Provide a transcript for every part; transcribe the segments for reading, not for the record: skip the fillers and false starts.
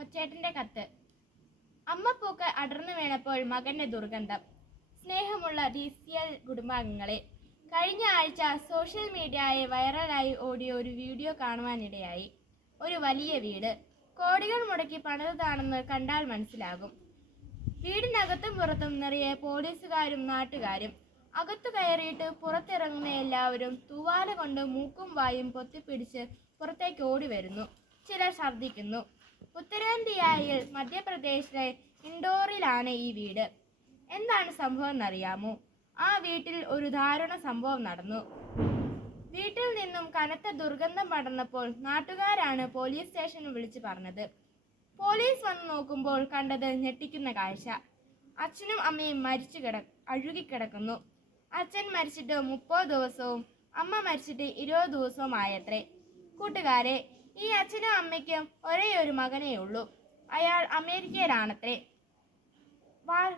കൊച്ചേട്ടന്റെ കത്ത്. അമ്മപ്പൂക്കൾ അടർന്നു വീണപ്പോൾ മകന്റെ ദുർഗന്ധം. സ്നേഹമുള്ള DCL കുടുംബാംഗങ്ങളെ, കഴിഞ്ഞ ആഴ്ച സോഷ്യൽ മീഡിയയിൽ വൈറലായി ഓടിയ ഒരു വീഡിയോ കാണുവാനിടയായി. ഒരു വലിയ വീട് കോടികൾ മുടക്കി പണിതതാണെന്ന് കണ്ടാൽ മനസ്സിലാകും. വീടിനകത്തും പുറത്തും നിറയെ പോലീസുകാരും നാട്ടുകാരും. അകത്തു കയറിയിട്ട് പുറത്തിറങ്ങുന്ന എല്ലാവരും തൂവാല കൊണ്ട് മൂക്കും വായും പൊത്തിപ്പിടിച്ച് പുറത്തേക്ക് ഓടി വരുന്നു. ചിലർ ഛർദ്ദിക്കുന്നു. ഉത്തരേന്ത്യയിൽ മധ്യപ്രദേശിലെ ഇൻഡോറിലാണ് ഈ വീട്. എന്താണ് സംഭവം എന്നറിയാമോ? ആ വീട്ടിൽ ഒരു ദാരുണ സംഭവം നടന്നു. വീട്ടിൽ നിന്നും കനത്ത ദുർഗന്ധം പടർന്നപ്പോൾ നാട്ടുകാരാണ് പോലീസ് സ്റ്റേഷനിൽ വിളിച്ചു പറഞ്ഞത്. പോലീസ് വന്ന് നോക്കുമ്പോൾ കണ്ടത് ഞെട്ടിക്കുന്ന കാഴ്ച. അച്ഛനും അമ്മയും അഴുകിക്കിടക്കുന്നു. അച്ഛൻ മരിച്ചിട്ട് 30 ദിവസവും അമ്മ മരിച്ചിട്ട് 20 ദിവസവും ആയത്രേ. കൂട്ടുകാരെ, ഈ അച്ഛനും അമ്മയ്ക്കും ഒരേ ഒരു മകനേ ഉള്ളൂ. അയാൾ അമേരിക്കയിലാണത്രേ.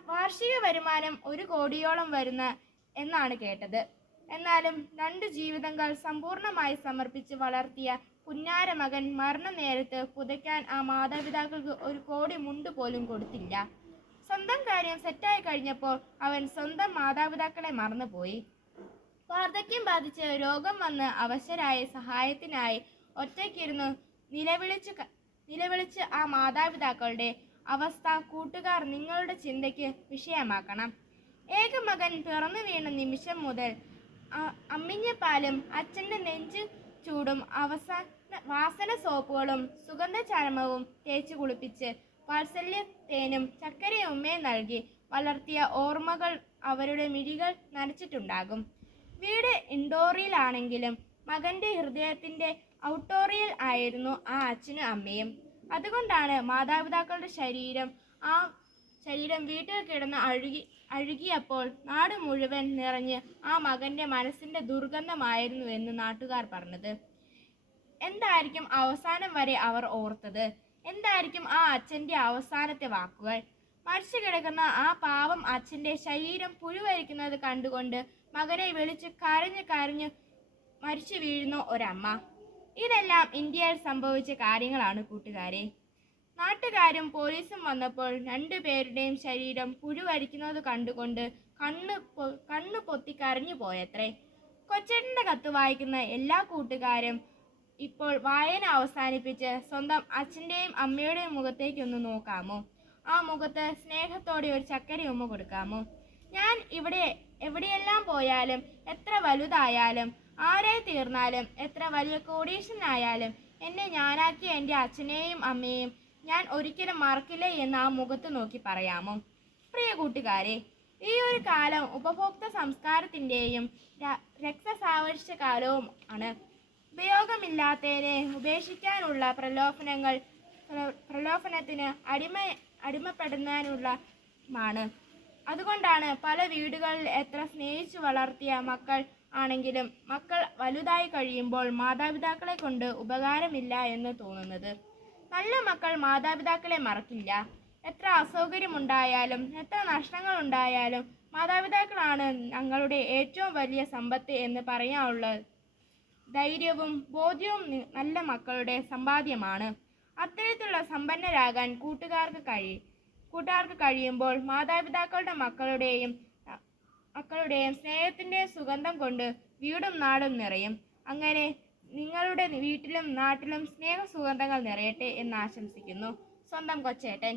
വാർഷിക വരുമാനം 1 കോടിയോളം വരുന്ന എന്നാണ് കേട്ടത്. എന്നാലും 2 ജീവിതങ്ങൾ സമ്പൂർണമായി സമർപ്പിച്ച് വളർത്തിയ പുന്നാര മകൻ മരണനേരത്ത് പുതയ്ക്കാൻ ആ മാതാപിതാക്കൾക്ക് 1 കോടി മുണ്ട് പോലും കൊടുത്തില്ല. സ്വന്തം കാര്യം സെറ്റായി കഴിഞ്ഞപ്പോൾ അവൻ സ്വന്തം മാതാപിതാക്കളെ മറന്നുപോയി. വാർദ്ധക്യം രോഗം വന്ന് അവശരായ സഹായത്തിനായി ഒറ്റയ്ക്കിരുന്ന് നിലവിളിച്ച് ആ മാതാപിതാക്കളുടെ അവസ്ഥ കൂട്ടുകാർ നിങ്ങളുടെ ചിന്തയ്ക്ക് വിഷയമാക്കണം. ഏക മകൻ പിറന്നു വീണ നിമിഷം മുതൽ അമ്മിഞ്ഞ പാലും അച്ഛൻ്റെ നെഞ്ചു ചൂടും വാസന സോപ്പുകളും സുഗന്ധചർമ്മവും തേച്ച് കുളിപ്പിച്ച് വാത്സല്യത്തേനും ചക്കരയും ഉമ്മയും നൽകി വളർത്തിയ ഓർമ്മകൾ അവരുടെ മിഴികൾ നനച്ചിട്ടുണ്ടാകും. വീട് ഇൻഡോറിലാണെങ്കിലും മകന്റെ ഹൃദയത്തിന്റെ ഔട്ടോറിയൽ ആയിരുന്നു ആ അച്ഛനും അമ്മയും. അതുകൊണ്ടാണ് മാതാപിതാക്കളുടെ ശരീരം വീട്ടിൽ കിടന്ന് അഴുകിയപ്പോൾ നാട് മുഴുവൻ നിറഞ്ഞ് ആ മകന്റെ മനസ്സിന്റെ ദുർഗന്ധമായിരുന്നുവെന്ന് നാട്ടുകാർ പറഞ്ഞത്. എന്തായിരിക്കും അവസാനം വരെ അവർ ഓർത്തത്? എന്തായിരിക്കും ആ അച്ഛൻ്റെ അവസാനത്തെ വാക്കുകൾ? മരിച്ചു കിടക്കുന്ന ആ പാവം അച്ഛൻ്റെ ശരീരം പുഴുവരിക്കുന്നത് കണ്ടുകൊണ്ട് മകനെ വിളിച്ച് കരഞ്ഞ് മരിച്ചു വീഴുന്ന ഒരമ്മ. ഇതെല്ലാം ഇന്ത്യയിൽ സംഭവിച്ച കാര്യങ്ങളാണ് കൂട്ടുകാരെ. നാട്ടുകാരും പോലീസും വന്നപ്പോൾ 2 പേരുടെയും ശരീരം പുഴുവരിക്കുന്നത് കണ്ടുകൊണ്ട് കണ്ണു പൊത്തി കരഞ്ഞു പോയത്രേ. കൊച്ചേട്ടൻ്റെ കത്ത് വായിക്കുന്ന എല്ലാ കൂട്ടുകാരും ഇപ്പോൾ വായന അവസാനിപ്പിച്ച് സ്വന്തം അച്ഛൻ്റെയും അമ്മയുടെയും മുഖത്തേക്കൊന്ന് നോക്കാമോ? ആ മുഖത്ത് സ്നേഹത്തോടെ ഒരു ചക്കരയുമ്മ കൊടുക്കാമോ? ഞാൻ എവിടെയെല്ലാം പോയാലും, എത്ര വലുതായാലും, ആരായി തീർന്നാലും, എത്ര വലിയ കോടീശ്വരനായാലും എന്നെ ഞാനാക്കിയ എൻ്റെ അച്ഛനെയും അമ്മയെയും ഞാൻ ഒരിക്കലും മറക്കില്ല എന്ന് ആ മുഖത്ത് നോക്കി പറയാമോ? പ്രിയ കൂട്ടുകാരെ, ഈ ഒരു കാലം ഉപഭോക്തൃ സംസ്കാരത്തിൻ്റെയും രക്തസാക്ഷിത്വ കാലവും ആണ്. ഉപയോഗമില്ലാത്തതിനെ ഉപേക്ഷിക്കാനുള്ള പ്രലോഭനത്തിന് അടിമപ്പെടുന്നതിനുള്ളതാണ്. അതുകൊണ്ടാണ് പല വീടുകളിൽ എത്ര സ്നേഹിച്ചു വളർത്തിയ മക്കൾ ആണെങ്കിലും മക്കൾ വലുതായി കഴിയുമ്പോൾ മാതാപിതാക്കളെ കൊണ്ട് ഉപകാരമില്ല എന്ന് തോന്നുന്നത്. നല്ല മക്കൾ മാതാപിതാക്കളെ മറക്കില്ല. എത്ര അസൗകര്യമുണ്ടായാലും, എത്ര നഷ്ടങ്ങളുണ്ടായാലും മാതാപിതാക്കളാണ് ഞങ്ങളുടെ ഏറ്റവും വലിയ സമ്പത്ത് എന്ന് പറയാനുള്ള ധൈര്യവും ബോധ്യവും നല്ല മക്കളുടെ സമ്പാദ്യമാണ്. അത്തരത്തിലുള്ള സമ്പന്നരാകാൻ കൂട്ടുകാർക്ക് കഴിയുമ്പോൾ മാതാപിതാക്കളുടെ മക്കളുടെയും സ്നേഹത്തിൻ്റെ സുഗന്ധം കൊണ്ട് വീടും നാടും നിറയും. അങ്ങനെ നിങ്ങളുടെ വീട്ടിലും നാട്ടിലും സ്നേഹ സുഗന്ധങ്ങൾ നിറയട്ടെ എന്ന് ആശംസിക്കുന്നു. സ്വന്തം കൊച്ചേട്ടൻ.